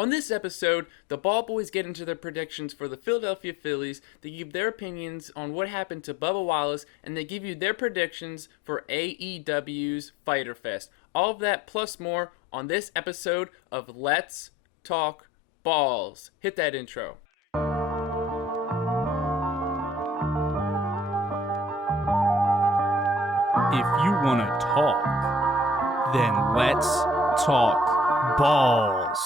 On this episode, the Ball Boys get into their predictions for the Philadelphia Phillies, they give their opinions on what happened to Bubba Wallace, and they give you their predictions for AEW's Fyter Fest. All of that plus more on this episode of Let's Talk Balls. Hit that intro. If you want to talk, then let's talk balls.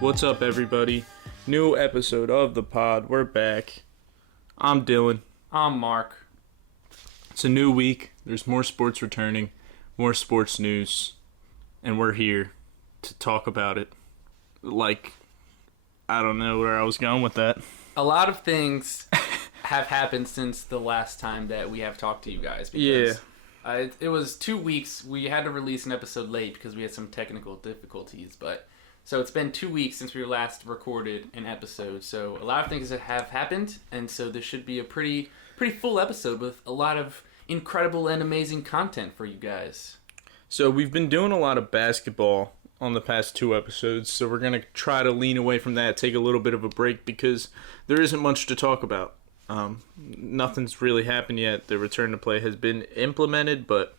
What's up, everybody? New episode of the pod. We're back. I'm Dylan. I'm Mark. It's a new week. There's more sports returning, more sports news, and we're here to talk about it. Like, I don't know where I was going with that. A lot of things have happened since the last time that we have talked to you guys. Because, it was 2 weeks. We had to release an episode late because we had some technical difficulties. So it's been 2 weeks since we last recorded an episode. So a lot of things have happened. And so this should be a pretty full episode with a lot of incredible and amazing content for you guys. So we've been doing a lot of basketball on the past 2 episodes. So we're going to try to lean away from that, take a little bit of a break because there isn't much to talk about. Nothing's really happened yet. The return to play has been implemented, but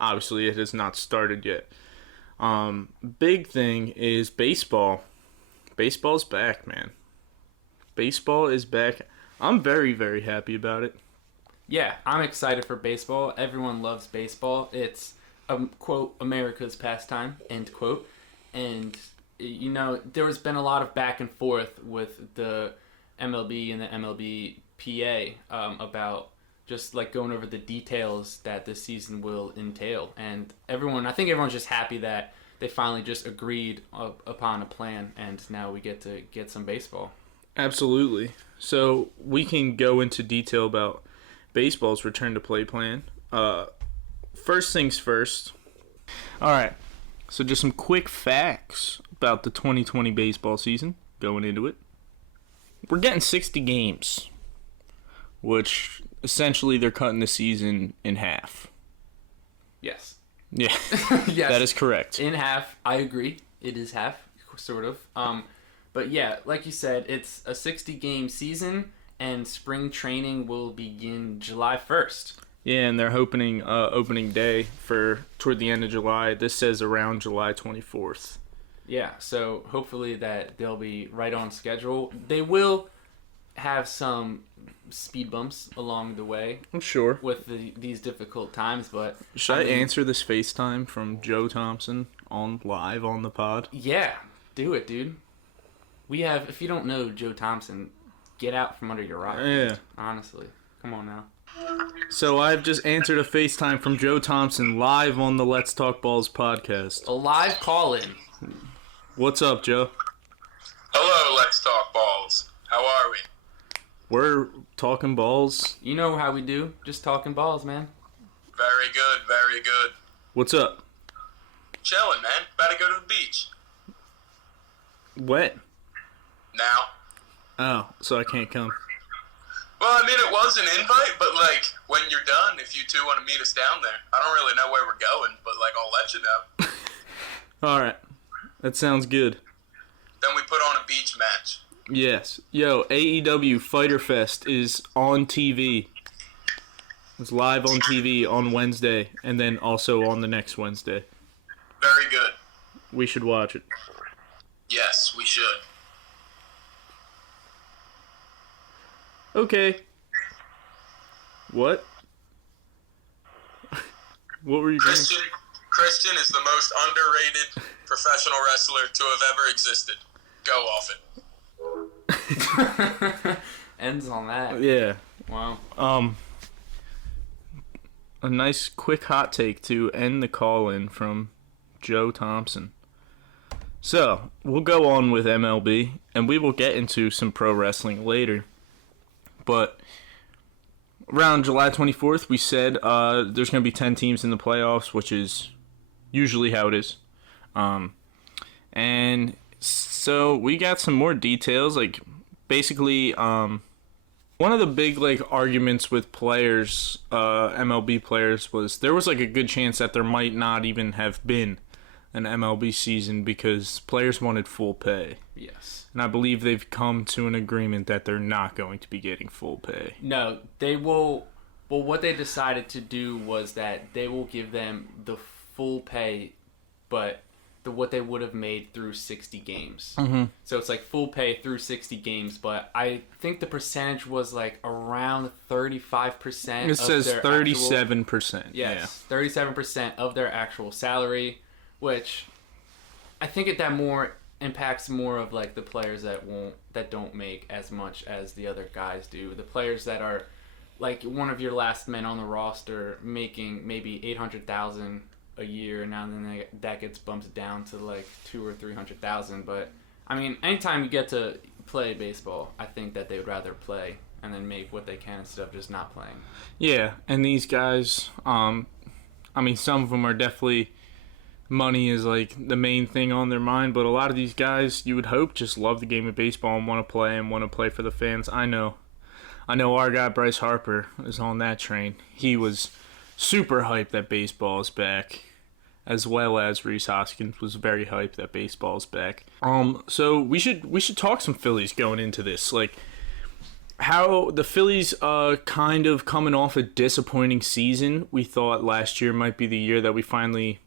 obviously it has not started yet. Big thing is baseball. Baseball's back, man. Baseball is back. I'm very, very happy about it. Yeah, I'm excited for baseball. Everyone loves baseball. It's, quote, America's pastime, end quote. And, you know, there has been a lot of back and forth with the MLB and the MLBPA about just like going over the details that this season will entail. And I think everyone's just happy that they finally just agreed upon a plan, and now we get to get some baseball. Absolutely. So we can go into detail about baseball's return to play plan. First things first. All right. So just some quick facts about the 2020 baseball season going into it. We're getting 60 games, which essentially they're cutting the season in half. Yes. Yeah, yes. That is correct. In half, I agree. It is half, sort of. But yeah, like you said, it's a 60-game season, and spring training will begin July 1st. Yeah, and they're opening day for toward the end of July. This says around July 24th. Yeah, so hopefully that they'll be right on schedule. They will have some speed bumps along the way. I'm sure. With these difficult times, but... Should I answer this FaceTime from Joe Thompson live on the pod? Yeah, do it, dude. We have, if you don't know Joe Thompson, get out from under your rock. Yeah. Dude. Honestly. Come on now. So I've just answered a FaceTime from Joe Thompson live on the Let's Talk Balls podcast. A live call-in. What's up, Joe? Hello, Let's Talk Balls. How are we? We're talking balls. You know how we do. Just talking balls, man. Very good, very good. What's up? Chilling, man. About to go to the beach. When? Now. Oh, so I can't come. Well, I mean, it was an invite, but, like, when you're done, if you two want to meet us down there, I don't really know where we're going, but, like, I'll let you know. All right. That sounds good. Then we put on a beach match. Yes. Yo, AEW Fyter Fest is on TV. It's live on TV on Wednesday, and then also on the next Wednesday. Very good. We should watch it. Yes, we should. Okay. What? What were you doing? Christian is the most underrated professional wrestler to have ever existed. Go off it. Ends on that. Yeah. Wow. A nice quick hot take to end the call-in from Joe Thompson. So, we'll go on with MLB, and we will get into some pro wrestling later. But around July 24th, we said there's going to be 10 teams in the playoffs, which is usually how it is. And so we got some more details. Like, basically, One of the big arguments with players, MLB players, was there was a good chance that there might not even have been an MLB season because players wanted full pay. Yes. And I believe they've come to an agreement that they're not going to be getting full pay. No, they will. Well, what they decided to do was that they will give them the full pay, but what they would have made through 60 games. Mm-hmm. So it's full pay through 60 games, but I think the percentage was around 35%. It says 37%. Yes, yeah. 37% of their actual salary, which I think that more impacts more of the players that don't make as much as the other guys do. The players that are one of your last men on the roster making maybe $800,000 a year, now and then that gets bumped down to $200,000 or $300,000. But I mean, anytime you get to play baseball, I think that they would rather play and then make what they can instead of just not playing. Yeah, and these guys, I mean, some of them are definitely, money is the main thing on their mind, but a lot of these guys, you would hope, just love the game of baseball and want to play for the fans. I know our guy Bryce Harper is on that train. He was super hyped that baseball is back, as well as Rhys Hoskins was very hyped that baseball is back. So we should talk some Phillies going into this, how the Phillies kind of coming off a disappointing season. We thought last year might be the year that we finally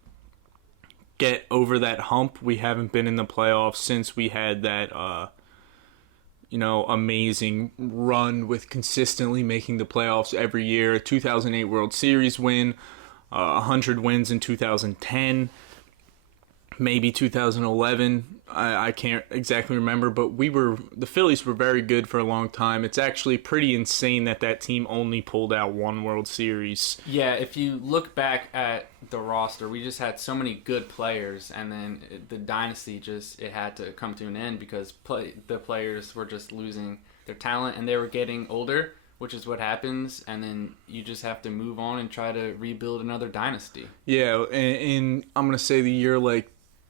get over that hump. We haven't been in the playoffs since we had that amazing run with consistently making the playoffs every year. 2008 World Series win, 100 wins in 2010, maybe 2011. I can't exactly remember, but the Phillies were very good for a long time. It's actually pretty insane that team only pulled out one World Series. Yeah, if you look back at the roster, we just had so many good players, and then the dynasty it had to come to an end because the players were just losing their talent and they were getting older, which is what happens, and then you just have to move on and try to rebuild another dynasty. Yeah, and I'm going to say the year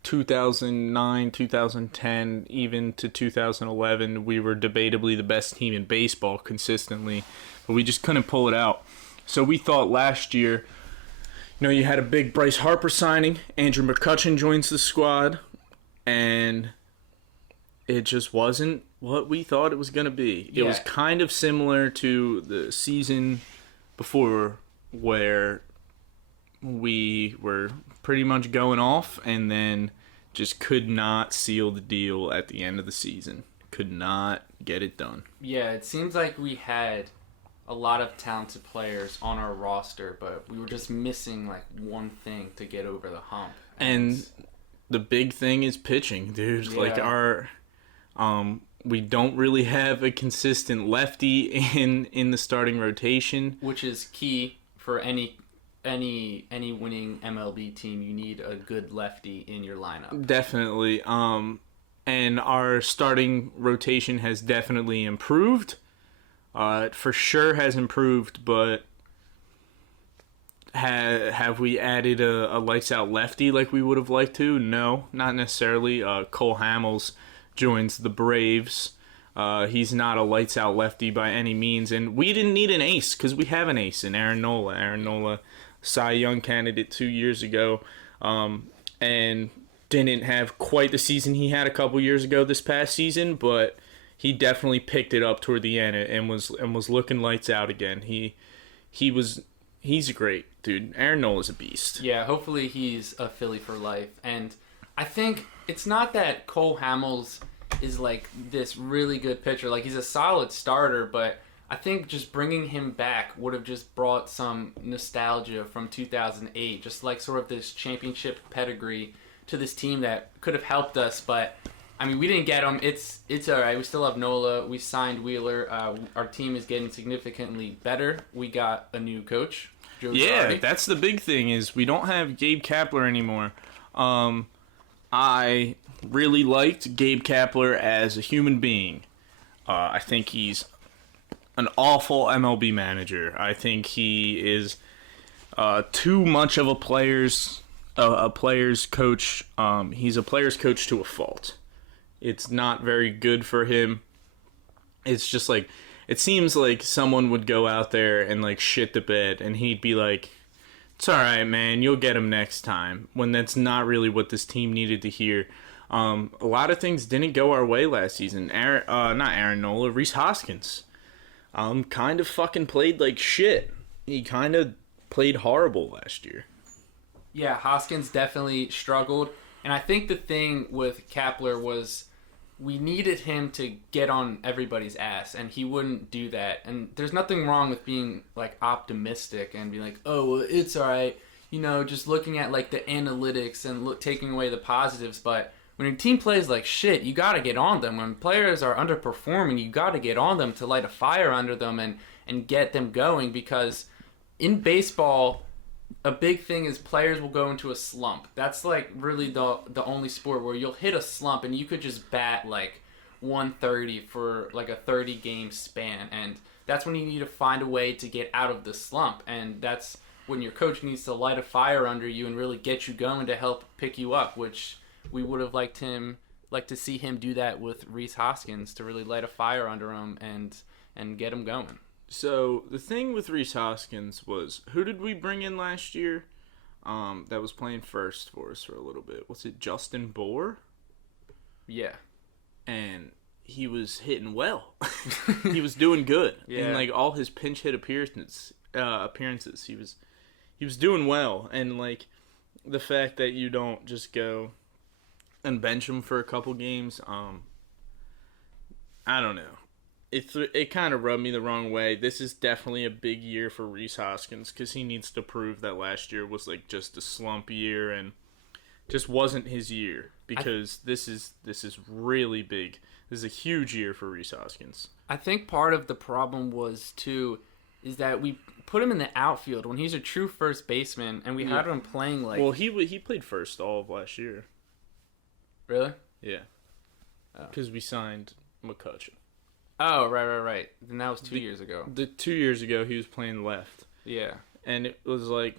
2009, 2010, even to 2011, we were debatably the best team in baseball consistently, but we just couldn't pull it out. So we thought last year, you had a big Bryce Harper signing, Andrew McCutchen joins the squad, and it just wasn't what we thought it was going to be. It was kind of similar to the season before where we were pretty much going off and then just could not seal the deal at the end of the season. Could not get it done. Yeah, it seems like we had a lot of talented players on our roster, but we were just missing one thing to get over the hump. And the big thing is pitching, dude. Yeah. We don't really have a consistent lefty in the starting rotation, which is key for any winning MLB team. You need a good lefty in your lineup. Definitely. And our starting rotation has definitely improved. It for sure has improved, but have we added a lights out lefty like we would have liked to? No, not necessarily. Cole Hamels joins the Braves. He's not a lights out lefty by any means, and we didn't need an ace because we have an ace in Aaron Nola. Aaron Nola, Cy Young candidate 2 years ago, and didn't have quite the season he had a couple years ago this past season, but he definitely picked it up toward the end and was looking lights out again. He's a great dude. Aaron Nola's a beast. Yeah, hopefully he's a Philly for life. And I think it's not that Cole Hamels is this really good pitcher. He's a solid starter, but I think just bringing him back would have just brought some nostalgia from 2008, just sort of this championship pedigree to this team that could have helped us. But I mean, we didn't get him. It's all right. We still have Nola. We signed Wheeler. Our team is getting significantly better. We got a new coach, Joe Girardi. That's the big thing is we don't have Gabe Kapler anymore. I really liked Gabe Kapler as a human being. I think he's an awful MLB manager. I think he is too much of a player's coach. He's a player's coach to a fault. It's not very good for him. It's just it seems like someone would go out there and like shit the bed, and he'd be like, "It's all right, man. You'll get him next time." When that's not really what this team needed to hear. A lot of things didn't go our way last season. Not Aaron Nola, Rhys Hoskins. Kind of fucking played like shit. He kind of played horrible last year. Yeah, Hoskins definitely struggled. And I think the thing with Kapler was we needed him to get on everybody's ass, and he wouldn't do that. And there's nothing wrong with being, like, optimistic and be like, oh, well, it's all right. You know, just looking at, like, the analytics and taking away the positives. But when your team plays like shit, you got to get on them. When players are underperforming, you got to get on them to light a fire under them and get them going, because in baseball, a big thing is players will go into a slump. That's like really the only sport where you'll hit a slump and you could just bat like 130 for like a 30 game span, and that's when you need to find a way to get out of the slump, and that's when your coach needs to light a fire under you and really get you going to help pick you up, which we would have liked to see him do that with Rhys Hoskins, to really light a fire under him and get him going. So the thing with Rhys Hoskins was, who did we bring in last year that was playing first for us for a little bit? Was it Justin Bohr? Yeah. And he was hitting well. He was doing good. Yeah. In like all his pinch hit appearances, he was doing well. And like the fact that you don't just go and bench him for a couple games, I don't know. It kind of rubbed me the wrong way. This is definitely a big year for Rhys Hoskins, because he needs to prove that last year was like just a slump year and just wasn't his year, because this is really big. This is a huge year for Rhys Hoskins. I think part of the problem was too is that we put him in the outfield when he's a true first baseman, and we had him playing like. Well, he played first all of last year. Really? Yeah. Because we signed McCutcheon. Oh, right. Then that was 2 years ago. 2 years ago, he was playing left. Yeah. And it was like,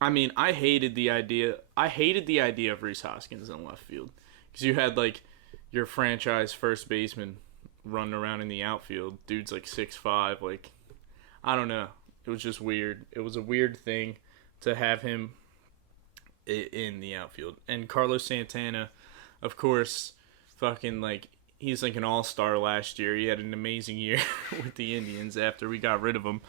I mean, I hated the idea of Rhys Hoskins in left field, because you had like your franchise first baseman running around in the outfield. Dude's like 6'5", like, I don't know. It was just weird. It was a weird thing to have him in the outfield. And Carlos Santana, of course, fucking like, he's like an all-star last year. He had an amazing year with the Indians after we got rid of him.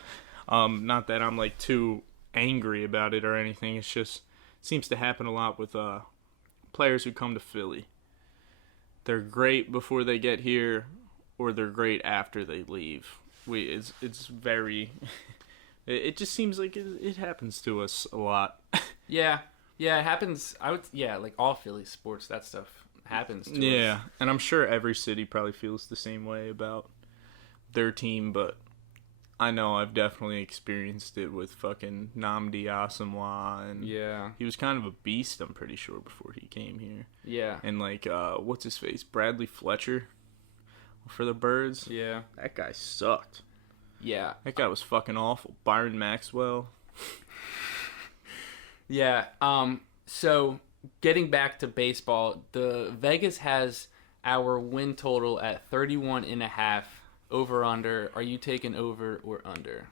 Not that I'm like too angry about it or anything. It's just, it seems to happen a lot with players who come to Philly. They're great before they get here, or they're great after they leave. It's very. It just seems like it happens to us a lot. Yeah, it happens. Like all Philly sports, that stuff happens to us. Yeah, and I'm sure every city probably feels the same way about their team, but I know I've definitely experienced it with fucking Nnamdi Asomugha, and yeah, he was kind of a beast, I'm pretty sure, before he came here. Yeah. And like, what's his face? Bradley Fletcher for the Birds? Yeah. That guy sucked. Yeah. That guy was fucking awful. Byron Maxwell. Yeah. So getting back to baseball, the Vegas has our win total at 31.5. Over under. Are you taking over or under?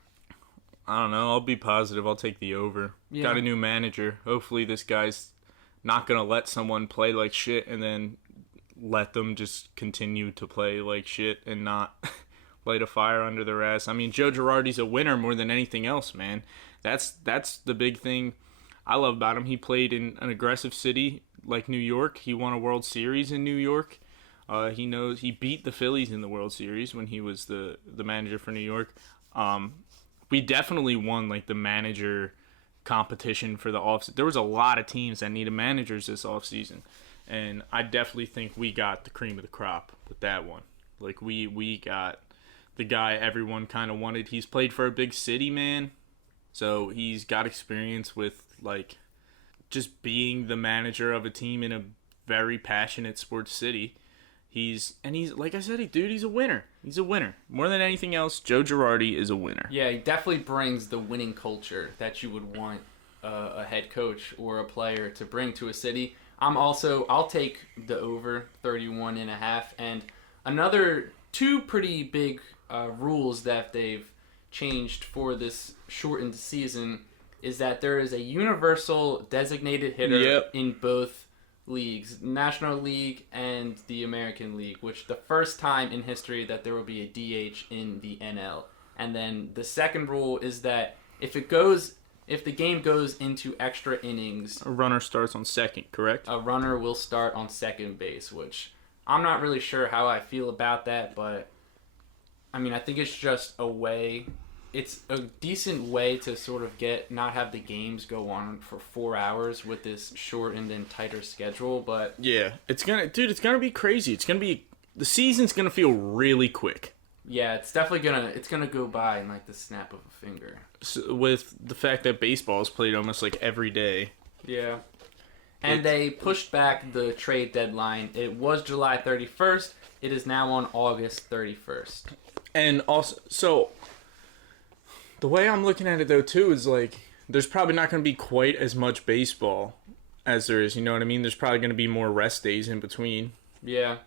I don't know. I'll be positive. I'll take the over. Yeah. Got a new manager. Hopefully this guy's not gonna let someone play like shit and then let them just continue to play like shit and not light a fire under their ass. I mean, Joe Girardi's a winner more than anything else, man. That's the big thing I love about him. He played in an aggressive city like New York. He won a World Series in New York. He beat the Phillies in the World Series when he was the manager for New York. We definitely won like the manager competition for the offseason. There was a lot of teams that needed managers this offseason, and I definitely think we got the cream of the crop with that one. Like we got the guy everyone kind of wanted. He's played for a big city, man, so he's got experience with like just being the manager of a team in a very passionate sports city. He's like I said, he's a winner. He's a winner. More than anything else, Joe Girardi is a winner. Yeah, he definitely brings the winning culture that you would want a head coach or a player to bring to a city. I'll take the over 31.5. And another two pretty big rules that they've changed for this shortened season is that there is a universal designated hitter in both leagues, National League and the American League, which the first time in history that there will be a DH in the NL. And then the second rule is that if the game goes into extra innings, a runner starts on second, correct? A runner will start on second base, which I'm not really sure how I feel about that, but I mean, I think it's just a way. It's a decent way to sort of not have the games go on for 4 hours with this shortened and tighter schedule, but yeah, it's gonna be crazy. The season's gonna feel really quick. Yeah, it's definitely gonna go by in like the snap of a finger. So with the fact that baseball is played almost like every day. Yeah. And they pushed back the trade deadline. It was July 31st. It is now on August 31st. And also, so the way I'm looking at it though too is like there's probably not going to be quite as much baseball as there is, you know what I mean? There's probably going to be more rest days in between. Yeah.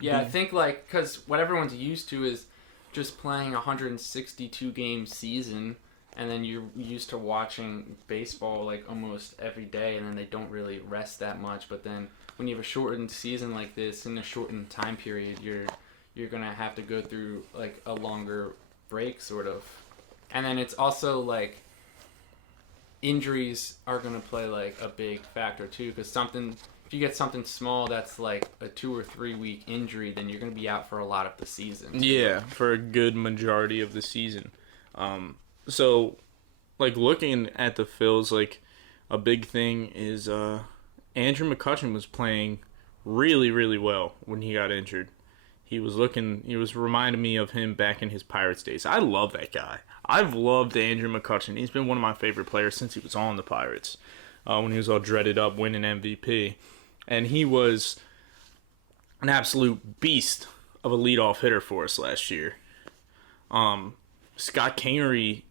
Yeah, I think like cuz what everyone's used to is just playing a 162 game season, and then you're used to watching baseball like almost every day, and then they don't really rest that much, but then when you have a shortened season like this in a shortened time period, you're going to have to go through like a longer break sort of. And then it's also like injuries are going to play like a big factor too, because if you get something small that's like a 2 or 3 week injury, then you're going to be out for a lot of the season. Yeah, for a good majority of the season. So like looking at the Phils, like a big thing is Andrew McCutchen was playing really, really well when he got injured. He was reminding me of him back in his Pirates days. I love that guy. I've loved Andrew McCutchen. He's been one of my favorite players since he was on the Pirates, when he was all dreaded up winning MVP. And he was an absolute beast of a leadoff hitter for us last year. Scott Kingery,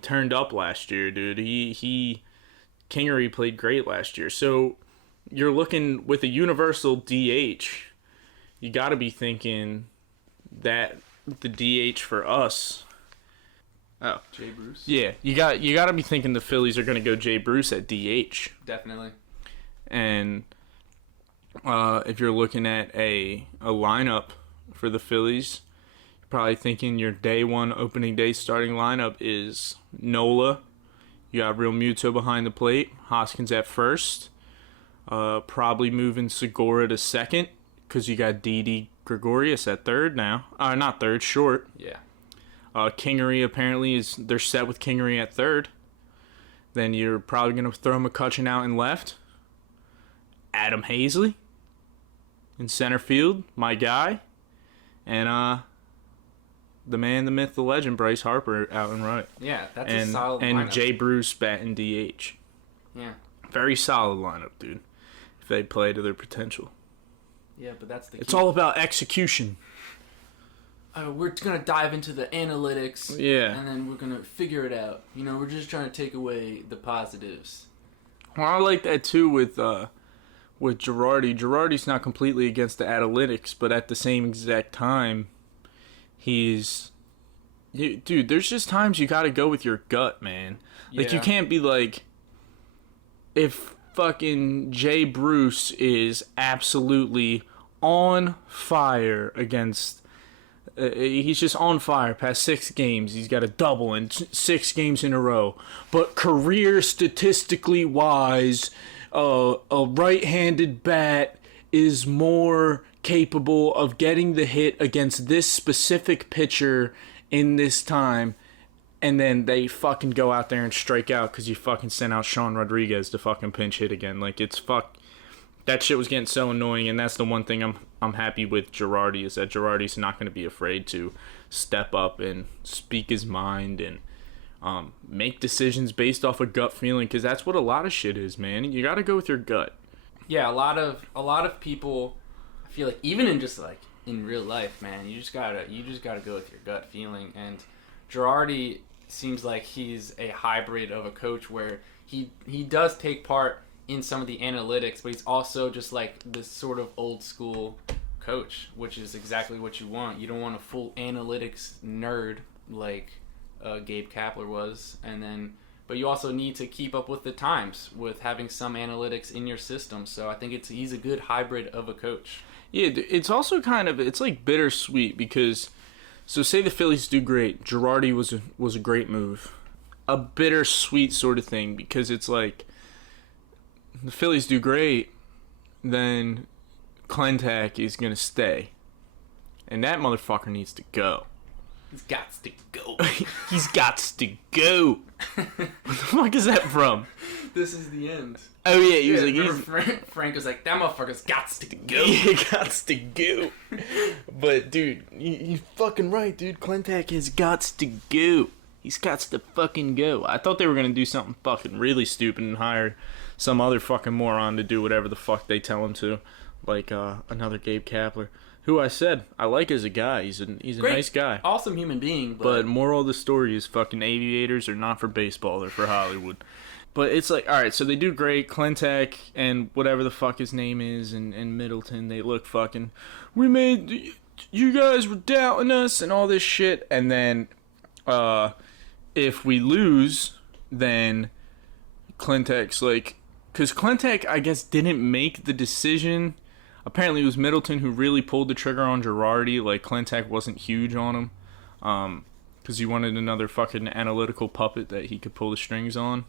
turned up last year, dude. Kingery played great last year. So you're looking with a universal DH, you got to be thinking that the DH for us. Oh, Jay Bruce. Yeah, you got to be thinking the Phillies are going to go Jay Bruce at DH. Definitely. And if you're looking at a lineup for the Phillies, you're probably thinking your day one opening day starting lineup is Nola. You got Realmuto behind the plate, Hoskins at first. Probably moving Segura to second because you got Didi Gregorius at third now. Not third, short. Yeah. Kingery apparently they're set with Kingery at third. Then you're probably going to throw McCutchen out in left. Adam Hazley in center field, my guy. And the man, the myth, the legend, Bryce Harper out in right. Yeah, that's a solid lineup. And Jay Bruce batting DH. Yeah. Very solid lineup, dude. If they play to their potential. Yeah, but that's the key. It's all about execution. We're going to dive into the analytics. Yeah. And then we're going to figure it out. We're just trying to take away the positives. Well, I like that too with Girardi. Girardi's not completely against the analytics, but at the same exact time, dude, there's just times you got to go with your gut, man. Like, you can't be like, if fucking Jay Bruce is absolutely on fire against... he's just on fire past 6 games. He's got a double in 6 games in a row. But career statistically wise, a right-handed bat is more capable of getting the hit against this specific pitcher in this time. And then they fucking go out there and strike out because you fucking sent out Sean Rodriguez to fucking pinch hit again. Like, that shit was getting so annoying, and that's the one thing I'm happy with Girardi, is that Girardi's not going to be afraid to step up and speak his mind and make decisions based off a gut feeling, because that's what a lot of shit is, man. You got to go with your gut. Yeah, a lot of people, I feel like, even in just like in real life, man, you just gotta go with your gut feeling. And Girardi seems like he's a hybrid of a coach where he does take part in some of the analytics, but he's also just like this sort of old school coach, which is exactly what you want. You don't want a full analytics nerd like Gabe Kapler was, but you also need to keep up with the times with having some analytics in your system. So I think he's a good hybrid of a coach. Yeah, it's also it's like bittersweet because, so say the Phillies do great, Girardi was a great move. A bittersweet sort of thing because it's like the Phillies do great, then Klentak is gonna stay, and that motherfucker needs to go. He's got to go. He's got to go. What the fuck is that from? This is the end. Oh yeah, he was like, Frank was like, that motherfucker's got to go. He got to go. But dude, you fucking right, dude. Klentak has got to go. He's got to fucking go. I thought they were gonna do something fucking really stupid and hire some other fucking moron to do whatever the fuck they tell him to, like another Gabe Kapler, who I said I like as a guy. He's a Great, nice guy, awesome human being. But moral of the story is fucking aviators are not for baseball; they're for Hollywood. But it's like, all right, so they do great. Klentak and whatever the fuck his name is, and Middleton, they look fucking. You guys were doubting us and all this shit, and then if we lose, then Klentak's like, because Klentak, I guess, didn't make the decision. Apparently, it was Middleton who really pulled the trigger on Girardi. Like, Klentak wasn't huge on him, because he wanted another fucking analytical puppet that he could pull the strings on.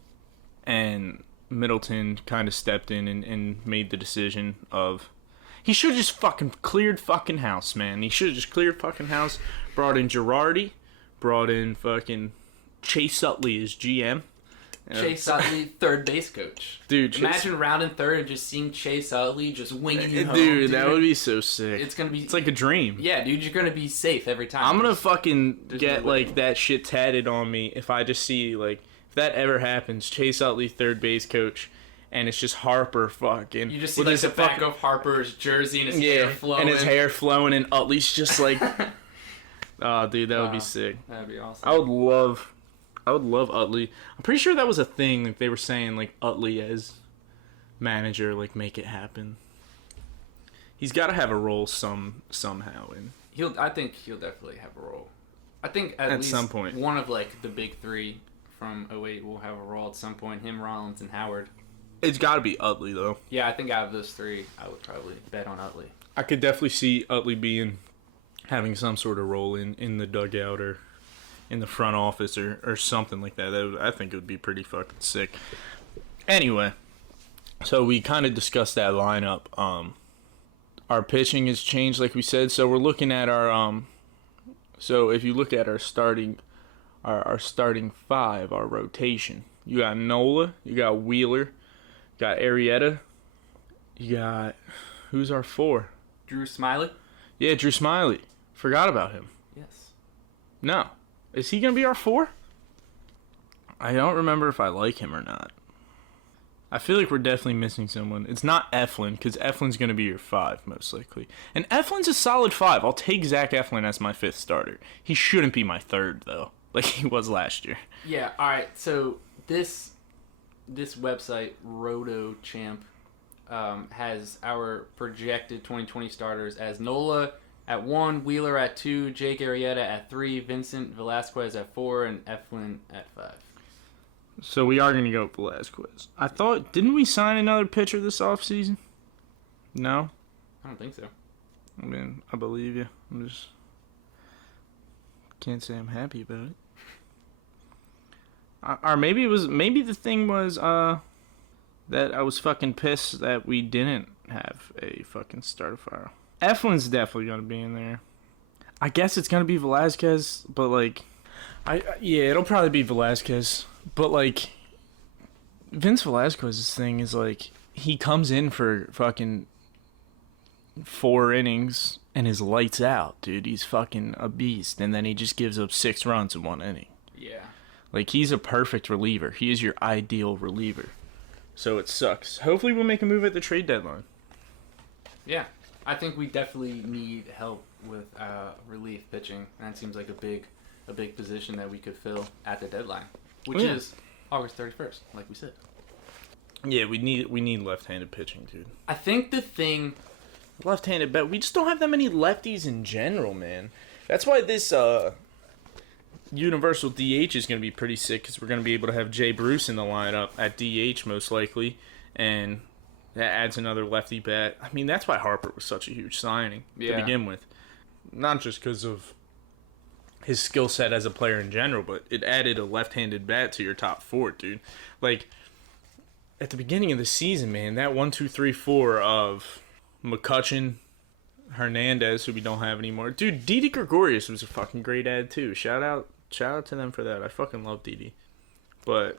And Middleton kind of stepped in and made the decision of, he should have just fucking cleared fucking house, man. He should have just cleared fucking house, brought in Girardi, brought in fucking Chase Utley as GM. Chase Utley, third base coach. Dude, imagine rounding third and just seeing Chase Utley just winging you home. Dude, that would be so sick. It's like a dream. Yeah, dude, you're gonna be safe every time. I'm gonna fucking get like that shit tatted on me if I just see, like, if that ever happens, Chase Utley, third base coach, and it's just Harper fucking. You just see like the back of Harper's jersey and his hair flowing. And his hair flowing, and Utley's just like, oh, dude, that would be sick. That'd be awesome. I would love Utley. I'm pretty sure that was a thing. Like, they were saying, like, Utley as manager, like, make it happen. He's got to have a role somehow. I think he'll definitely have a role. I think at least some point, one of like the big three from 08 will have a role at some point. Him, Rollins, and Howard. It's got to be Utley though. Yeah, I think out of those three, I would probably bet on Utley. I could definitely see Utley having some sort of role in the dugout or in the front office or something like that. I think it would be pretty fucking sick. Anyway, so we kind of discussed that lineup. Our pitching has changed, like we said. So we're looking at our so if you look at our starting five, our rotation, you got Nola, you got Wheeler, you got Arrieta, you got, who's our four? Drew Smiley. Yeah, Drew Smiley. Forgot about him. Yes. No. Is he going to be our four? I don't remember if I like him or not. I feel like we're definitely missing someone. It's not Eflin, because Eflin's going to be your five, most likely. And Eflin's a solid five. I'll take Zach Eflin as my fifth starter. He shouldn't be my third, though, like he was last year. Yeah, all right. So this website, RotoChamp, has our projected 2020 starters as Nola at 1, Wheeler at 2, Jake Arrieta at 3, Vincent Velasquez at 4, and Eflin at 5. So we are going to go with Velasquez. I thought, didn't we sign another pitcher this offseason? No? I don't think so. I mean, I believe you. I'm just, can't say I'm happy about it. Or maybe the thing was that I was fucking pissed that we didn't have a fucking starter fire. Eflin's definitely going to be in there. I guess it's going to be Velasquez, but like, it'll probably be Velasquez. But like, Vince Velasquez's thing is like, he comes in for fucking 4 innings and is lights out, dude. He's fucking a beast, and then he just gives up 6 runs in 1 inning. Yeah. Like, he's a perfect reliever. He is your ideal reliever. So it sucks. Hopefully we'll make a move at the trade deadline. Yeah. I think we definitely need help with relief pitching. That seems like a big position that we could fill at the deadline, which is August 31st, like we said. Yeah, we need left-handed pitching, dude. I think the thing left-handed bat. We just don't have that many lefties in general, man. That's why this universal DH is going to be pretty sick, because we're going to be able to have Jay Bruce in the lineup at DH most likely, and that adds another lefty bat. I mean, that's why Harper was such a huge signing to begin with. Not just because of his skill set as a player in general, but it added a left-handed bat to your top 4, dude. Like, at the beginning of the season, man, that 1, 2, 3, 4 of McCutchen, Hernandez, who we don't have anymore. Dude, Didi Gregorius was a fucking great ad, too. Shout out to them for that. I fucking love Didi. But,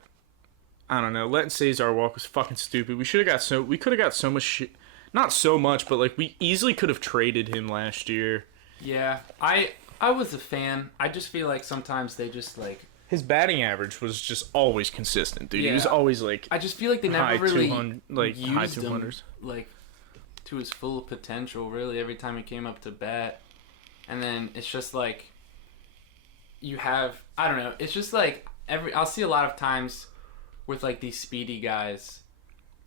I don't know. Letting Cesar walk was fucking stupid. We could have got so much shit. Not so much, but, like, we easily could have traded him last year. Yeah, I was a fan. I just feel like sometimes they just, like... His batting average was just always consistent, dude. Yeah. He was always, like... I just feel like they never really used high him, 200s. like, to his full potential, really, every time he came up to bat. And then it's just, like, you have... I don't know. It's just, like, I'll see a lot of times with, like, these speedy guys...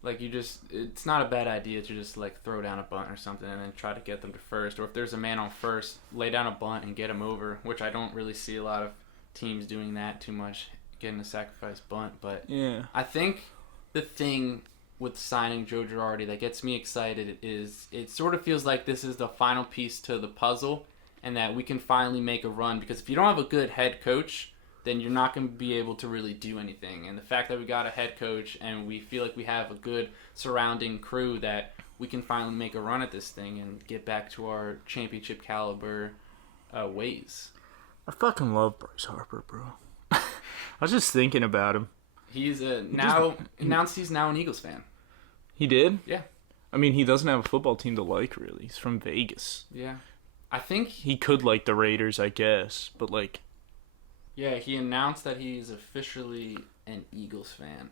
Like, it's not a bad idea to just, like, throw down a bunt or something and then try to get them to first. Or if there's a man on first, lay down a bunt and get him over, which I don't really see a lot of teams doing that too much, getting a sacrifice bunt. But yeah, I think the thing with signing Joe Girardi that gets me excited is it sort of feels like this is the final piece to the puzzle and that we can finally make a run. Because if you don't have a good head coach, then you're not going to be able to really do anything. And the fact that we got a head coach and we feel like we have a good surrounding crew, that we can finally make a run at this thing and get back to our championship caliber ways. I fucking love Bryce Harper, bro. I was just thinking about him. He's announced he's now an Eagles fan. He did? Yeah. I mean, he doesn't have a football team to like, really. He's from Vegas. Yeah. I think... He could like the Raiders, I guess, but like... Yeah, he announced that he's officially an Eagles fan.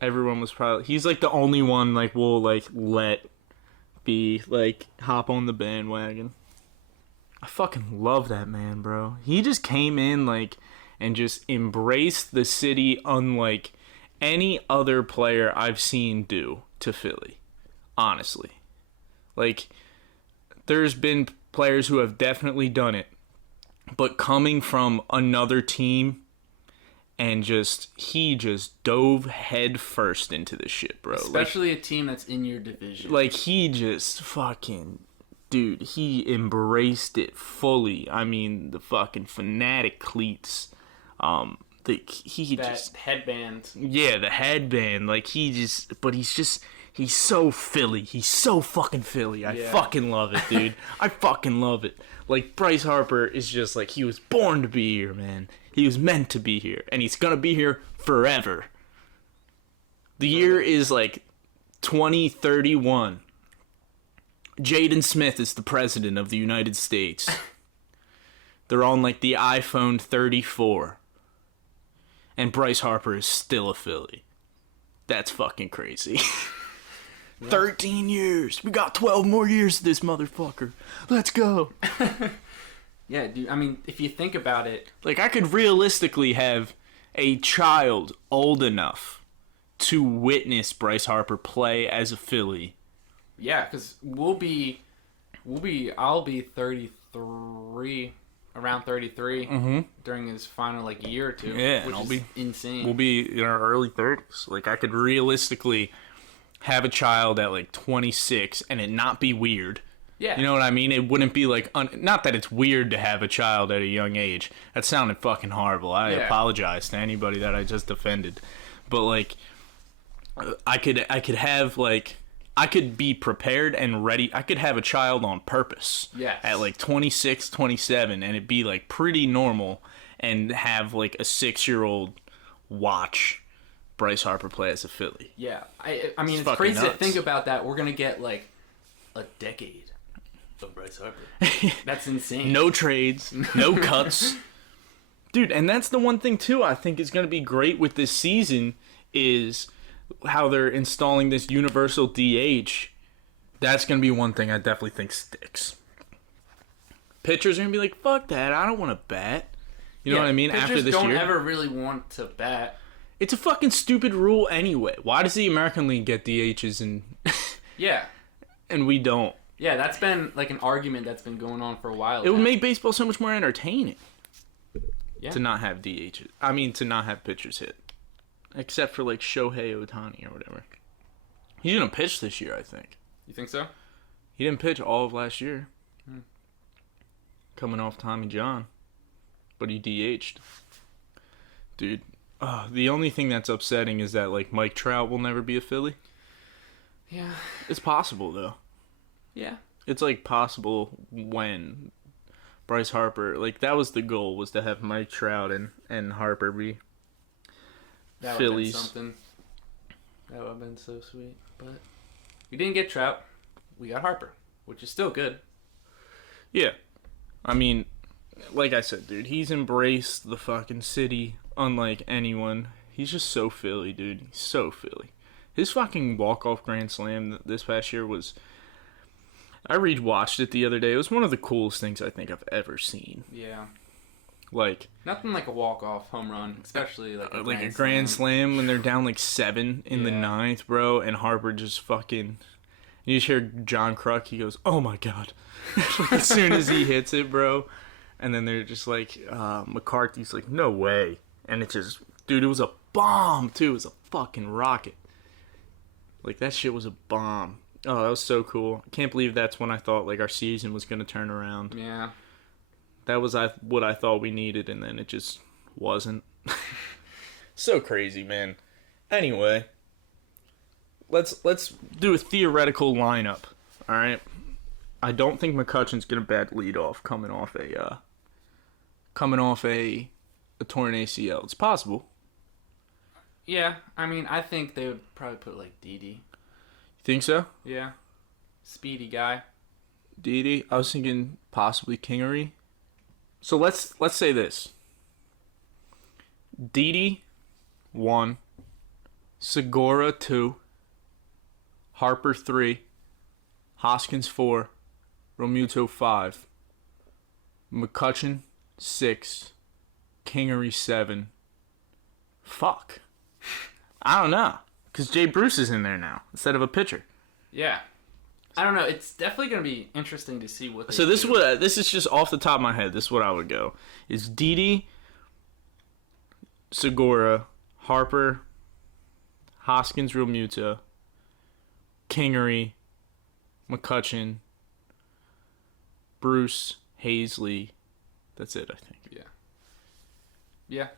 Everyone was probably... He's, like, the only one, like, we'll, like, let be, like, hop on the bandwagon. I fucking love that man, bro. He just came in, like, and just embraced the city unlike any other player I've seen do to Philly. Honestly. Like, there's been players who have definitely done it. But coming from another team and he just dove head first into this shit, bro. Especially like, a team that's in your division. Like, he just fucking, dude, he embraced it fully. I mean, the fucking fanatic cleats. That headband. Yeah, the headband. Like, he's so Philly. He's so fucking Philly. I fucking love it, dude. I fucking love it. Like, Bryce Harper is just like, he was born to be here, man. He was meant to be here. And he's gonna be here forever. The year is, like, 2031. Jaden Smith is the president of the United States. They're on, like, the iPhone 34. And Bryce Harper is still a Philly. That's fucking crazy. 13 years. We got 12 more years of this motherfucker. Let's go. Yeah, dude. I mean, if you think about it... Like, I could realistically have a child old enough to witness Bryce Harper play as a Philly. Yeah, because I'll be 33, around 33 during his final, like, year or two. Yeah, which is insane. We'll be in our early 30s. Like, I could realistically have a child at, like, 26 and it not be weird. Yeah. You know what I mean? It wouldn't be, like, not that it's weird to have a child at a young age. That sounded fucking horrible. I apologize to anybody that I just offended. But, like, I could have, like... I could be prepared and ready. I could have a child on purpose at like 26, 27, and it'd be like pretty normal, and have like a 6-year-old watch Bryce Harper play as a Philly. Yeah. I mean, it's crazy to think about that. We're going to get like a decade of Bryce Harper. That's insane. No trades, no cuts. Dude, and that's the one thing too I think is going to be great with this season is... how they're installing this universal DH. That's going to be one thing I definitely think sticks. Pitchers are going to be like, fuck that, I don't want to bat. You know what I mean? After this don't year, ever really want to bat. It's a fucking stupid rule anyway. Why does the American League get DHs and yeah, and we don't? Yeah, that's been like an argument that's been going on for a while. It would make baseball so much more entertaining. Yeah. To not have DH. I mean, to not have pitchers hit. Except for, like, Shohei Ohtani or whatever. He's going to pitch this year, I think. You think so? He didn't pitch all of last year. Coming off Tommy John. But he DH'd. Dude, the only thing that's upsetting is that, like, Mike Trout will never be a Philly. Yeah. It's possible, though. Yeah. It's, like, possible when Bryce Harper... Like, that was the goal, was to have Mike Trout and Harper be that Phillies. Something. That would have been so sweet. But we didn't get Trout. We got Harper, which is still good. Yeah. I mean, like I said, dude, he's embraced the fucking city unlike anyone. He's just so Philly, dude. He's so Philly. His fucking walk-off grand slam this past year was... I rewatched it the other day. It was one of the coolest things I think I've ever seen. Yeah. Like... Nothing like a walk-off home run, especially like a grand slam when they're down like 7 in the 9th, bro, and Harper just fucking... You just hear John Kruk, he goes, "Oh my god." As soon as he hits it, bro. And then they're just like, McCarthy's like, "No way." And it just, dude, it was a bomb, too. It was a fucking rocket. Like, that shit was a bomb. Oh, that was so cool. I can't believe that's when I thought, like, our season was going to turn around. Yeah. That was what I thought we needed, and then it just wasn't. So crazy, man. Anyway, let's do a theoretical lineup, all right? I don't think McCutchen's going to bat lead off coming off a torn ACL. It's possible. Yeah, I mean, I think they would probably put, like, Didi. You think so? Yeah. Speedy guy. Didi? I was thinking possibly Kingery. So let's say this. Didi, 1. Segura, 2. Harper, 3. Hoskins, 4. Realmuto, 5. McCutchen, 6. Kingery, 7. Fuck. I don't know. Because Jay Bruce is in there now instead of a pitcher. Yeah. I don't know. It's definitely going to be interesting to see what they So this do. this is just off the top of my head. This is what I would go. Is Didi, Segura, Harper, Hoskins, Realmuto, Kingery, McCutchen, Bruce, Hazley. That's it, I think. Yeah.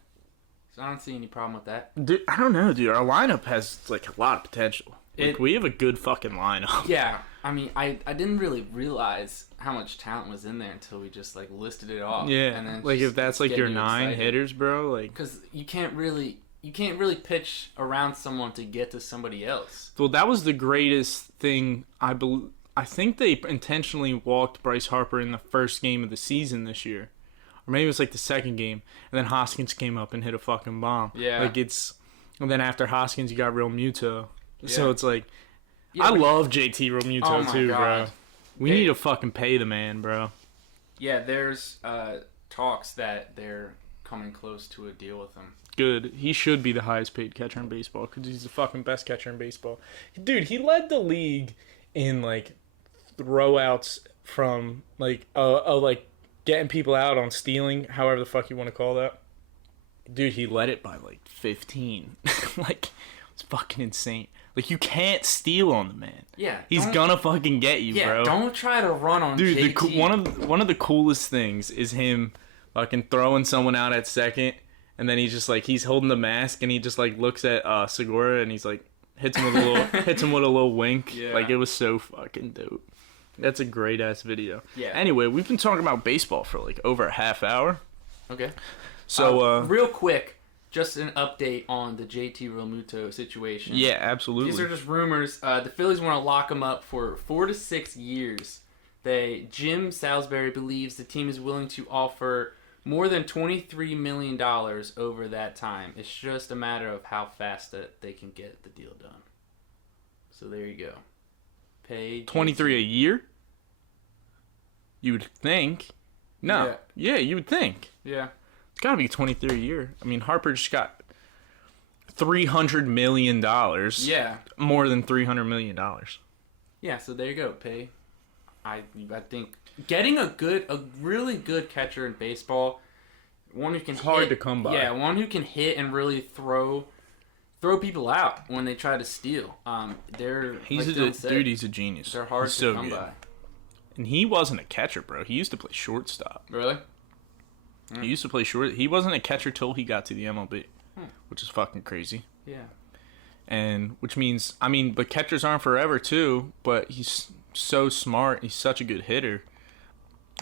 So I don't see any problem with that. Dude, I don't know, dude. Our lineup has, like, a lot of potential. We have a good fucking lineup. Yeah. I mean, I didn't really realize how much talent was in there until we just, like, listed it off. Yeah. And then like, if that's, like, your 9 excited. hitters, bro, like... Because you can't really pitch around someone to get to somebody else. Well, that was the greatest thing, I think they intentionally walked Bryce Harper in the first game of the season this year. Or maybe it was like the second game. And then Hoskins came up and hit a fucking bomb. Yeah. Like and then after Hoskins, you got Realmuto. Yeah. So it's like, Yeah, I love JT Realmuto too, God. bro. We need to fucking pay the man, bro. Yeah, there's talks that they're coming close to a deal with him. Good. He should be the highest paid catcher in baseball because he's the fucking best catcher in baseball. Dude, he led the league in, like, throwouts from, like, like, getting people out on stealing, however the fuck you want to call that. Dude, he led it by, like, 15. Like, it's fucking insane. Like, you can't steal on the man. Yeah. He's gonna fucking get you, bro. Yeah, don't try to run on Dude, JT. one of the coolest things is him fucking throwing someone out at second, and then he's just, like, he's holding the mask, and he just, like, looks at Segura, and he's, like, hits him with a little wink. Yeah. Like, it was so fucking dope. That's a great ass video. Yeah. Anyway, we've been talking about baseball for, like, over a half hour. Okay. So real quick, just an update on the JT Realmuto situation. yeah, absolutely. These are just rumors. The Phillies want to lock him up for 4 to 6 years. Jim Salisbury believes the team is willing to offer more than $23 million over that time. It's just a matter of how fast that they can get the deal done. So there you go. Pay 23 a year? You would think. No. Yeah, you would think. Yeah. It's got to be 23 a year. I mean, Harper just got $300 million. Yeah. More than $300 million. Yeah, so there you go. Pay I think getting a really good catcher in baseball, one who can hard to come by. Yeah, one who can hit and really throw people out when they try to steal. He's a genius. They're hard to come by. And he wasn't a catcher, bro. He used to play shortstop. Really? He used to play short. He wasn't a catcher till he got to the MLB, which is fucking crazy. Yeah. And which means, but catchers aren't forever too. But he's so smart. He's such a good hitter.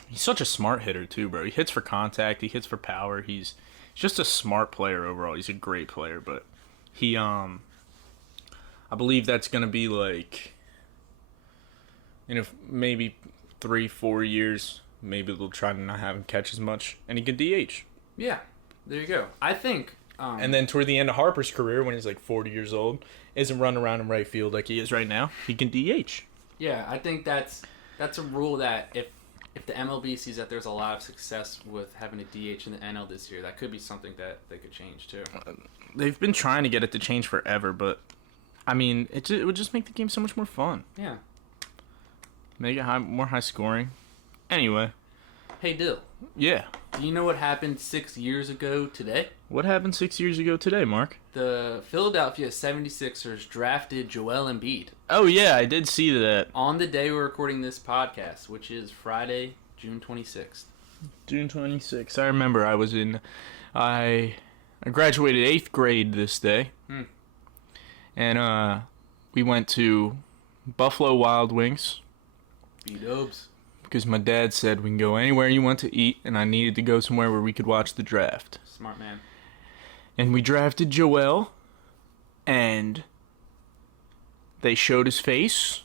He's such a smart hitter too, bro. He hits for contact. He hits for power. He's just a smart player overall. He's a great player, but he I believe that's gonna be like, maybe 3-4 years. Maybe they'll try to not have him catch as much, and he can DH. Yeah, there you go. I think. And then toward the end of Harper's career, when he's like 40 years old, isn't running around in right field like he is right now. He can DH. Yeah, I think that's a rule that if the MLB sees that there's a lot of success with having a DH in the NL this year, that could be something that they could change too. They've been trying to get it to change forever, but it would just make the game so much more fun. Yeah. Make it more high scoring. Anyway. Hey, Dill. Yeah. Do you know what happened 6 years ago today? What happened 6 years ago today, Mark? The Philadelphia 76ers drafted Joel Embiid. Oh, yeah, I did see that. On the day we're recording this podcast, which is Friday, June 26th. June 26th. I remember I graduated 8th grade this day. And we went to Buffalo Wild Wings. B-dubs. Because my dad said we can go anywhere you want to eat, and I needed to go somewhere where we could watch the draft. Smart man. And we drafted Joel, and they showed his face,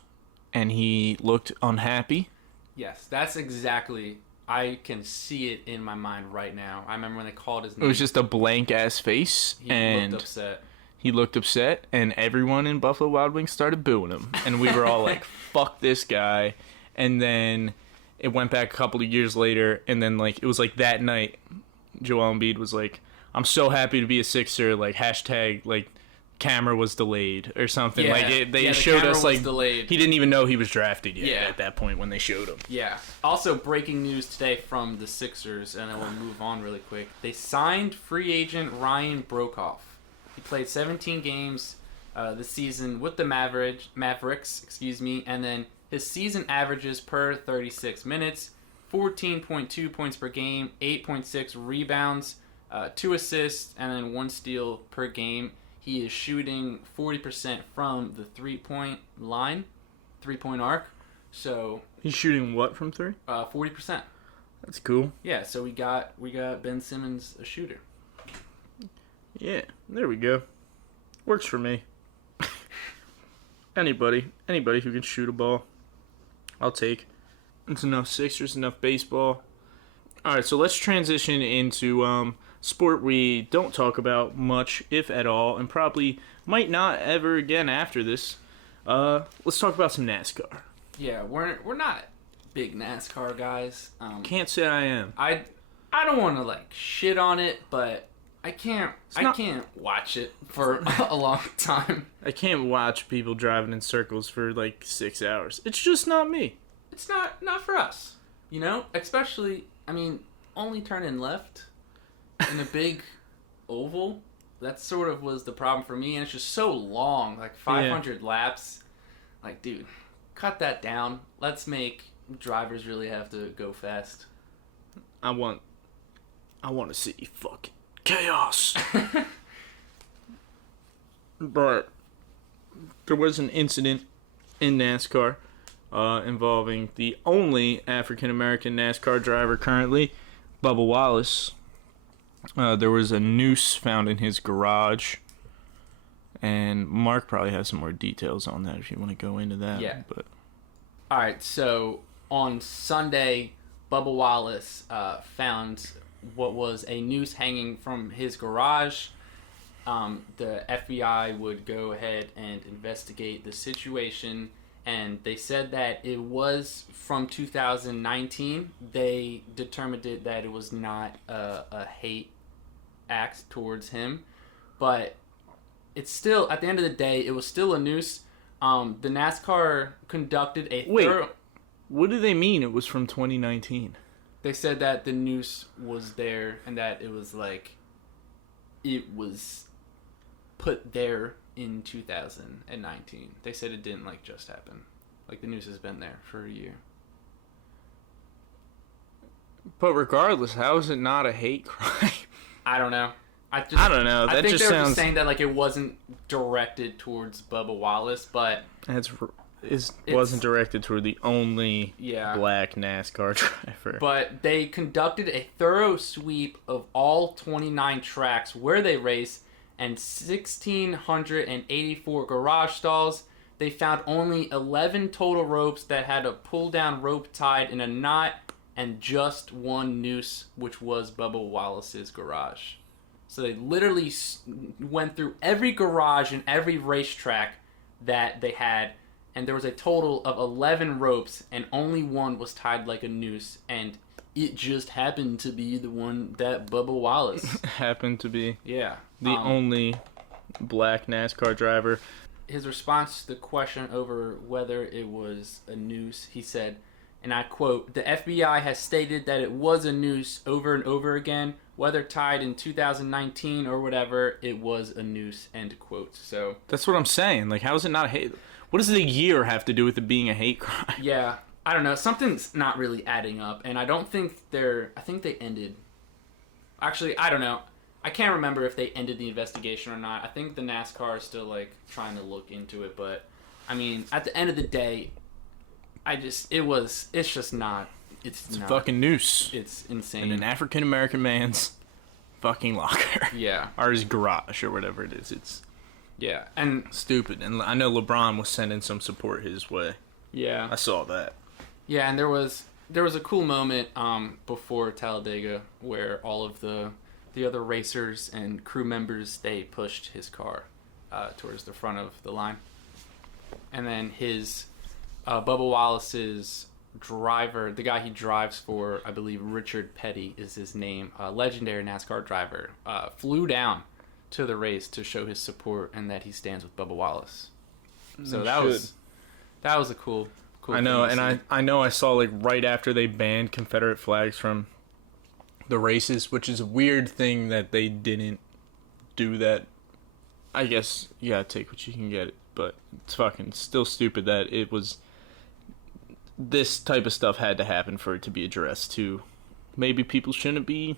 and he looked unhappy. Yes, that's exactly. I can see it in my mind right now. I remember when they called his name. It was just a blank-ass face, and looked upset. He looked upset, and everyone in Buffalo Wild Wings started booing him. And we were all like, fuck this guy. And then it went back a couple of years later, and then it was that night, Joel Embiid was like, I'm so happy to be a Sixer, hashtag, camera was delayed or something. Yeah. They showed us delayed. He didn't even know he was drafted yet at that point when they showed him. Yeah. Also, breaking news today from the Sixers, and then we'll move on really quick. They signed free agent Ryan Broekhoff. He played 17 games this season with the Mavericks, and then his season averages per 36 minutes, 14.2 points per game, 8.6 rebounds, 2 assists, and then 1 steal per game. He is shooting 40% from the 3-point line, 3-point arc. So he's shooting what from 3? 40%. That's cool. Yeah, so we got Ben Simmons, a shooter. Yeah, there we go. Works for me. Anybody who can shoot a ball, I'll take. It's enough Sixers, enough baseball. All right, so let's transition into sport we don't talk about much, if at all, and probably might not ever again after this. Let's talk about some NASCAR. Yeah, we're not big NASCAR guys. Can't say I am. I don't want to shit on it, but I can't watch it for a long time. I can't watch people driving in circles for 6 hours. It's just not me. It's not for us. Especially, only turning left in a big oval. That sort of was the problem for me, and it's just so long, 500 laps. Dude, cut that down. Let's make drivers really have to go fast. I want to see fucking chaos. But there was an incident in NASCAR involving the only African-American NASCAR driver currently, Bubba Wallace. There was a noose found in his garage, and Mark probably has some more details on that if you want to go into that. Yeah. But all right, so on Sunday, Bubba Wallace found what was a noose hanging from his garage. The FBI would go ahead and investigate the situation, and they said that it was from 2019. They determined that it was not a hate act towards him, but it's still, at the end of the day, it was still a noose. The NASCAR conducted a thorough... What do they mean it was from 2019? They said that the noose was there and that it was like, it was put there in 2019. They said it didn't like just happen. Like the noose has been there for a year. But regardless, how is it not a hate crime? I don't know. I don't know. I That think just they were sounds. just saying that like it wasn't directed towards Bubba Wallace, but Wasn't directed toward the only yeah. black NASCAR driver. But they conducted a thorough sweep of all 29 tracks where they race and 1,684 garage stalls. They found only 11 total ropes that had a pull-down rope tied in a knot and just one noose, which was Bubba Wallace's garage. So they literally went through every garage and every racetrack that they had, and there was a total of 11 ropes, and only one was tied like a noose, and it just happened to be the one that Bubba Wallace happened to be the only black NASCAR driver. His response to the question over whether it was a noose, he said, and I quote, "The FBI has stated that it was a noose over and over again, whether tied in 2019 or whatever, it was a noose," end quote. So that's what I'm saying. Like, how is it not a hate? What does the year have to do with it being a hate crime? Yeah, I don't know. Something's not really adding up, and I don't think I think they ended. Actually, I don't know. I can't remember if they ended the investigation or not. I think the NASCAR is still like trying to look into it, but I mean, at the end of the day, it's just not. It's a not, fucking noose. It's insane. In an African American man's fucking locker. Yeah. Or his garage or whatever it is. It's and stupid. And I know LeBron was sending some support his way. Yeah. I saw that. Yeah, and there was a cool moment before Talladega where all of the other racers and crew members, they pushed his car towards the front of the line. And then Bubba Wallace's driver, the guy he drives for, I believe Richard Petty is his name, a legendary NASCAR driver, flew down to the race to show his support and that he stands with Bubba Wallace. So that was a cool I know, thing to and see. I know I saw like right after they banned Confederate flags from the races, which is a weird thing that they didn't do that. I guess you gotta take what you can get, but it's fucking still stupid that it was. This type of stuff had to happen for it to be addressed too. Maybe people shouldn't be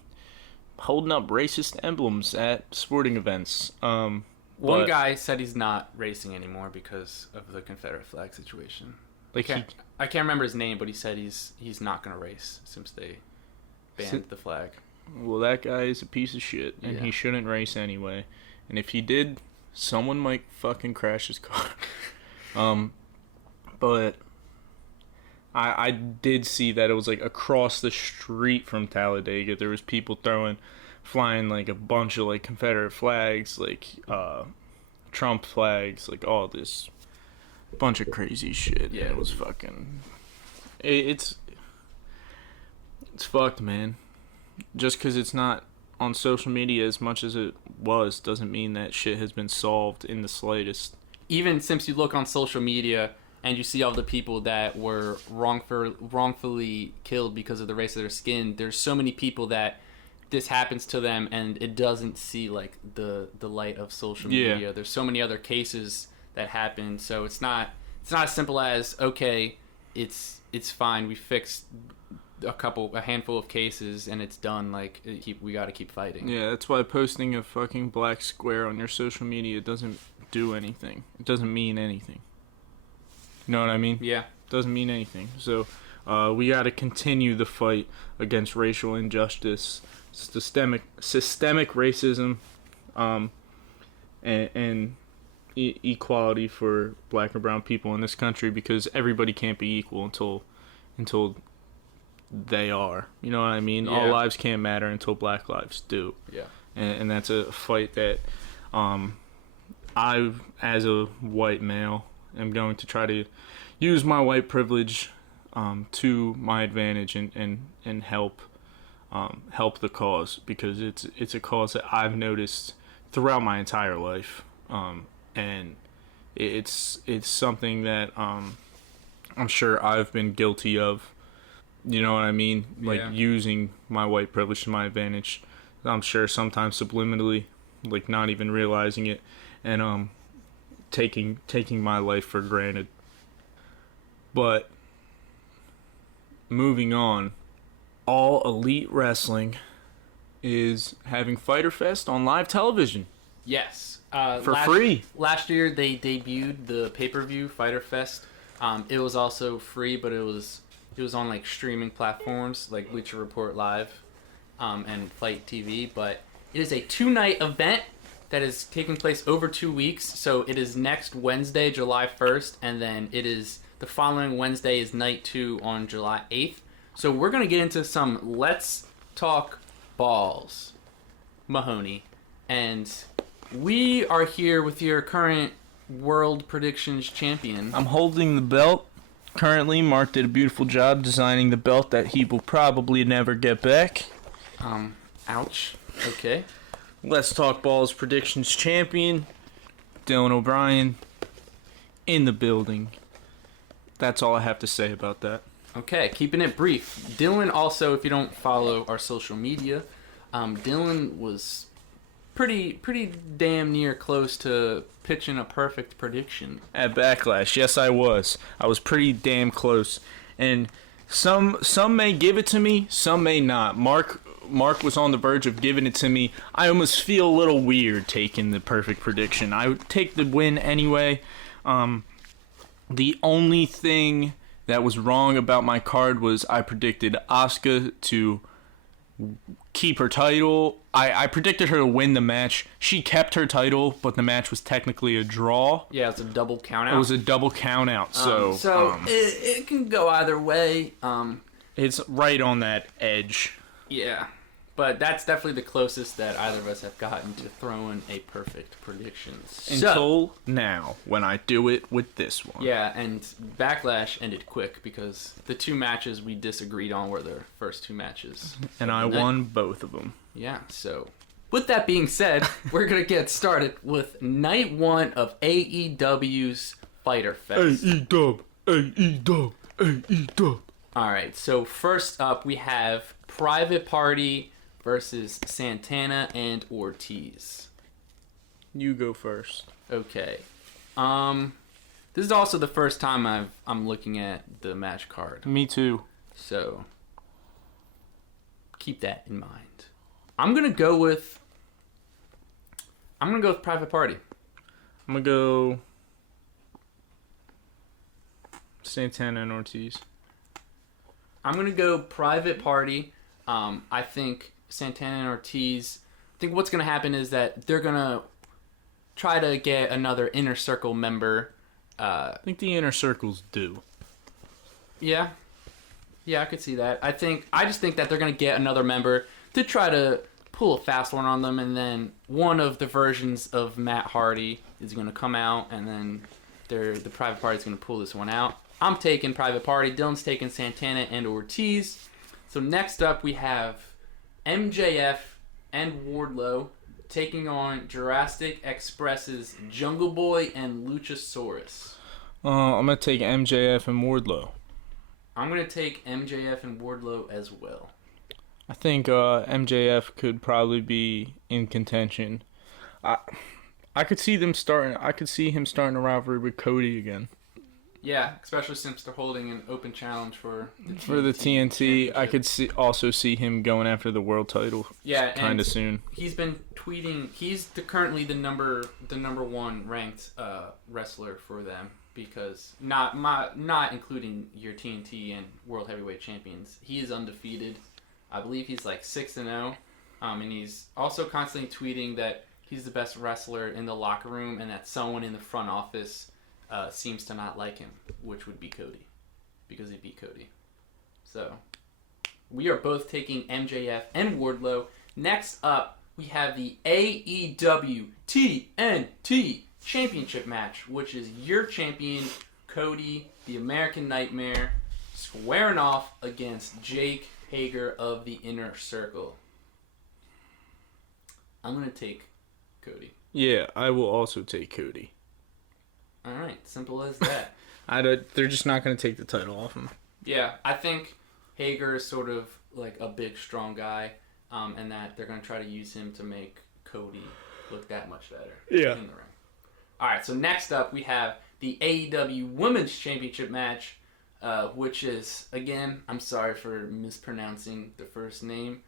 holding up racist emblems at sporting events. One guy said he's not racing anymore because of the Confederate flag situation. I can't remember his name, but he said he's not going to race since they banned the flag. Well, that guy is a piece of shit, and he shouldn't race anyway. And if he did, someone might fucking crash his car. But I did see that it was like across the street from Talladega. There was people flying like a bunch of like Confederate flags, like Trump flags, like all this bunch of crazy shit. Yeah, it was fucking. It's fucked, man. Just because it's not on social media as much as it was doesn't mean that shit has been solved in the slightest. Even since you look on social media and you see all the people that were wrongfully killed because of the race of their skin, there's so many people that this happens to them and it doesn't see like the light of social media. Yeah. There's so many other cases that happen, so it's not as simple as, okay, it's fine, we fixed a handful of cases and it's done. Like, we got to keep fighting. Yeah, that's why posting a fucking black square on your social media doesn't do anything. It doesn't mean anything. You know what I mean? Yeah. Doesn't mean anything. So we got to continue the fight against racial injustice, systemic racism, and equality for black and brown people in this country, because everybody can't be equal until they are. You know what I mean? Yeah. All lives can't matter until black lives do. Yeah. And that's a fight that I, as a white male, am going to try to use my white privilege to my advantage and help the cause, because it's a cause that I've noticed throughout my entire life, and it's something that I'm sure I've been guilty of. You know what I mean? Like, using my white privilege to my advantage. I'm sure sometimes subliminally, like, not even realizing it, and taking my life for granted. But moving on, All Elite Wrestling is having Fyter Fest on live television. Yes. For free. Last year they debuted the pay-per-view Fyter Fest. It was also free, but it was on like streaming platforms like Bleacher Report Live and Fight TV. But it is a 2-night event that is taking place over 2 weeks. So it is next Wednesday, July 1st, and then it is the following Wednesday is night 2 on July 8th. So we're going to get into some Let's Talk Balls, Mahoney. And we are here with your current World Predictions champion. I'm holding the belt. Currently, Mark did a beautiful job designing the belt that he will probably never get back. Ouch. Okay. Let's Talk Balls Predictions champion, Dylan O'Brien, in the building. That's all I have to say about that. Okay, keeping it brief. Dylan also, if you don't follow our social media, Dylan was pretty damn near close to pitching a perfect prediction. At Backlash, yes I was. I was pretty damn close. And some may give it to me, some may not. Mark was on the verge of giving it to me. I almost feel a little weird taking the perfect prediction. I would take the win anyway. The only thing that was wrong about my card was I predicted Asuka to keep her title. I predicted her to win the match. She kept her title, but the match was technically a draw. Yeah, it's a double count out. It was a double count out, it can go either way. It's right on that edge. Yeah, but that's definitely the closest that either of us have gotten to throwing a perfect prediction. Until now, when I do it with this one. Yeah, and Backlash ended quick because the 2 matches we disagreed on were the first 2 matches. And I won both of them. Yeah, so with that being said, we're going to get started with night 1 of AEW's Fyter Fest. AEW. Alright, so first up we have Private Party versus Santana and Ortiz. You go first. Okay. This is also the first time I'm looking at the match card. Me too. So keep that in mind. I'm gonna go with Private Party. I'm gonna go Santana and Ortiz. I'm gonna go Private Party. I think Santana and Ortiz. I think what's gonna happen is that they're gonna try to get another Inner Circle member. I think the Inner Circle's due. Yeah, I could see that. I just think that they're gonna get another member to try to pull a fast one on them, and then one of the versions of Matt Hardy is gonna come out, and then the Private Party is gonna pull this one out. I'm taking Private Party. Dylan's taking Santana and Ortiz. So next up we have MJF and Wardlow taking on Jurassic Express's Jungle Boy and Luchasaurus. I'm going to take MJF and Wardlow. I'm going to take MJF and Wardlow as well. I think MJF could probably be in contention. I could see him starting a rivalry with Cody again. Yeah, especially since they're holding an open challenge for the TNT. I could also see him going after the world title. Yeah, kind of soon. He's been tweeting. He's currently the number 1 ranked wrestler for them, because not including your TNT and World Heavyweight Champions. He is undefeated. I believe he's like 6-0, and he's also constantly tweeting that he's the best wrestler in the locker room, and that someone in the front office seems to not like him, which would be Cody, because he beat Cody. So we are both taking MJF and Wardlow. Next up, we have the AEW TNT Championship match, which is your champion, Cody, the American Nightmare, squaring off against Jake Hager of the Inner Circle. I'm going to take Cody. Yeah, I will also take Cody. Alright, simple as that. They're just not going to take the title off him. Yeah, I think Hager is sort of like a big, strong guy, and that they're going to try to use him to make Cody look that much better in the ring. All right, so next up we have the AEW Women's Championship match, which is, again, I'm sorry for mispronouncing the first name,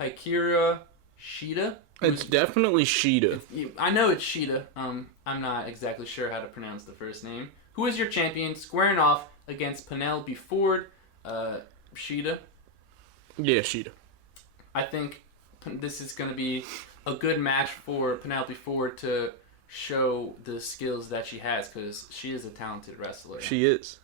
Hikaru Shida. It's definitely Shida. I know it's Shida. I'm not exactly sure how to pronounce the first name. Who is your champion, squaring off against Penelope Ford? Shida? Yeah, Shida. I think this is going to be a good match for Penelope Ford to show the skills that she has, because she is a talented wrestler. She is.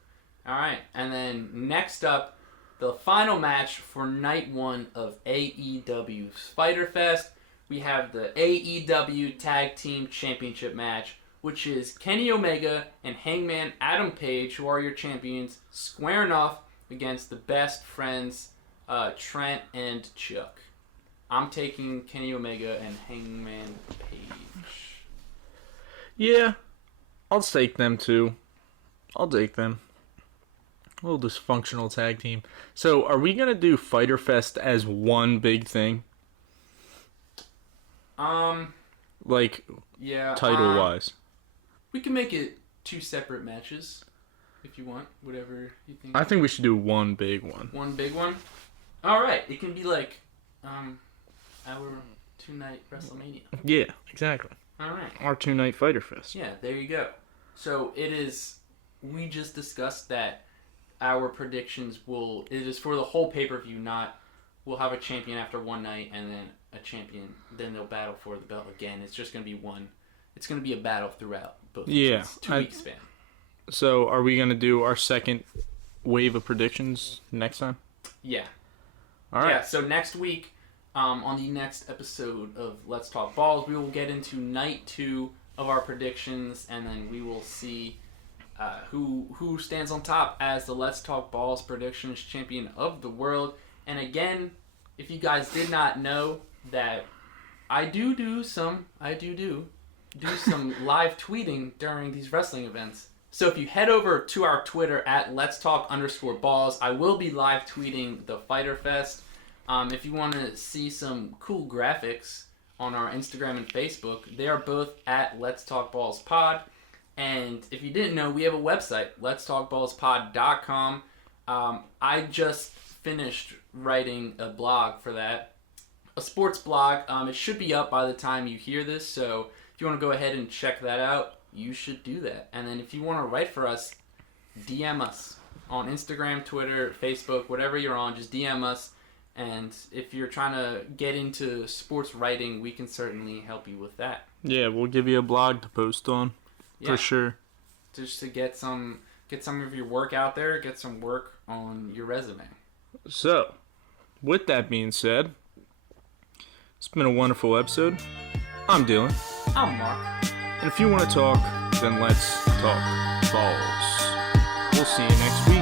All right, and then next up, the final match for night 1 of AEW Fyter Fest. We have the AEW Tag Team Championship match, which is Kenny Omega and Hangman Adam Page, who are your champions, squaring off against the best friends, Trent and Chuck. I'm taking Kenny Omega and Hangman Page. Yeah, I'll take them too. I'll take them. A little dysfunctional tag team. So, are we gonna do Fyter Fest as one big thing? Yeah. Title wise. We can make it 2 separate matches, if you want. Whatever you think. I think we should do one big one. One big one. All right. It can be like, our 2-night WrestleMania. Yeah, exactly. All right. Our 2-night Fyter Fest. Yeah, there you go. So it is. We just discussed that our predictions it is for the whole pay-per-view, not we'll have a champion after one night and then a champion, then they'll battle for the belt again. It's just going to be one. It's going to be a battle throughout both. Yeah. 2-week span. So are we going to do our second wave of predictions next time? Yeah. All right. Yeah, so next week, on the next episode of Let's Talk Balls, we will get into night 2 of our predictions, and then we will see who stands on top as the Let's Talk Balls predictions champion of the world. And again, if you guys did not know that I do some live tweeting during these wrestling events. So if you head over to our Twitter at Let's Talk_Balls, I will be live tweeting the Fyter Fest. If you want to see some cool graphics on our Instagram and Facebook, they are both at Let's Talk Balls Pod. And if you didn't know, we have a website, letstalkballspod.com. I just finished writing a blog for that, a sports blog. It should be up by the time you hear this, so if you want to go ahead and check that out, you should do that. And then if you want to write for us, DM us on Instagram, Twitter, Facebook, whatever you're on, just DM us. And if you're trying to get into sports writing, we can certainly help you with that. Yeah, we'll give you a blog to post on, for sure. Just to get some of your work out there, get some work on your resume. So, with that being said, it's been a wonderful episode. I'm Dylan. I'm Mark. And if you want to talk, then let's talk balls. We'll see you next week.